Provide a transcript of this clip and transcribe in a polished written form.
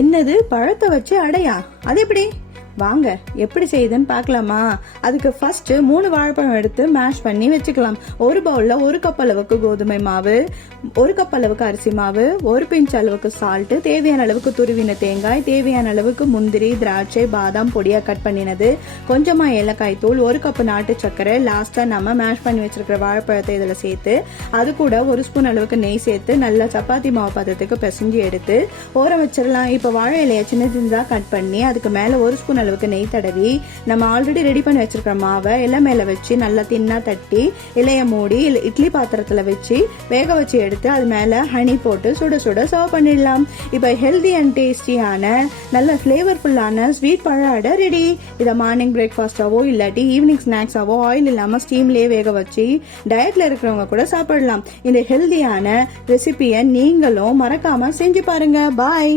என்னது, பழத்தை வச்சு அடையா? அது எப்படி? வாங்க எப்படி செய்யுதுன்னு பார்க்கலாமா? அதுக்கு ஃபர்ஸ்ட் 3 வாழைப்பழம் எடுத்து மேஷ் பண்ணி வச்சுக்கலாம். ஒரு பவுல்ல 1 கப் அளவுக்கு கோதுமை மாவு, 1 கப் அளவுக்கு அரிசி மாவு, 1 பிஞ்ச் அளவுக்கு சால்ட், தேவையான அளவுக்கு துருவின தேங்காய், தேவையான அளவுக்கு முந்திரி, திராட்சை, பாதாம் பொடியா கட் பண்ணினது, கொஞ்சமா ஏலக்காய் தூள், 1 கப் நாட்டு சர்க்கரை, லாஸ்டா நம்ம மேஷ் பண்ணி வச்சிருக்கிற வாழைப்பழத்தை இதுல சேர்த்து அது கூட 1 ஸ்பூன் அளவுக்கு நெய் சேர்த்து நல்லா சப்பாத்தி மாவு பதத்துக்கு பிசைஞ்சு எடுத்து ஓர வச்சிடலாம். இப்ப வாழை இலையை சின்ன சின்னதா கட் பண்ணி அதுக்கு மேல 1 ஸ்பூன் அளவுக்கு நெய் தடவி நம்ம ஆல்ரெடி ரெடி பண்ணி வச்சிருக்கிற மாவை இலை மேல வச்சு நல்லா தின்னா தட்டி இலைய மூடி இட்லி பாத்திரத்துல வச்சு வேக வச்சு எடுத்து அது மேல ஹனி போட்டு சுட சுட சர்வ் பண்ணிடலாம். இப்ப ஹெல்தி அண்ட் டேஸ்டியான நல்ல ஃபிளேவர்ஃபுல்லான ஸ்வீட் பழ அடை ரெடி. இதை மார்னிங் பிரேக்ஃபாஸ்டாவோ இல்லாட்டி ஈவினிங் ஸ்நாக்ஸாவோ ஆயில் இல்லாம ஸ்டீம்லயே வேக வச்சு டயட்ல இருக்கிறவங்க கூட சாப்பிடலாம். இந்த ஹெல்தியான ரெசிபியை நீங்களும் மறக்காம செஞ்சு பாருங்க. பாய்.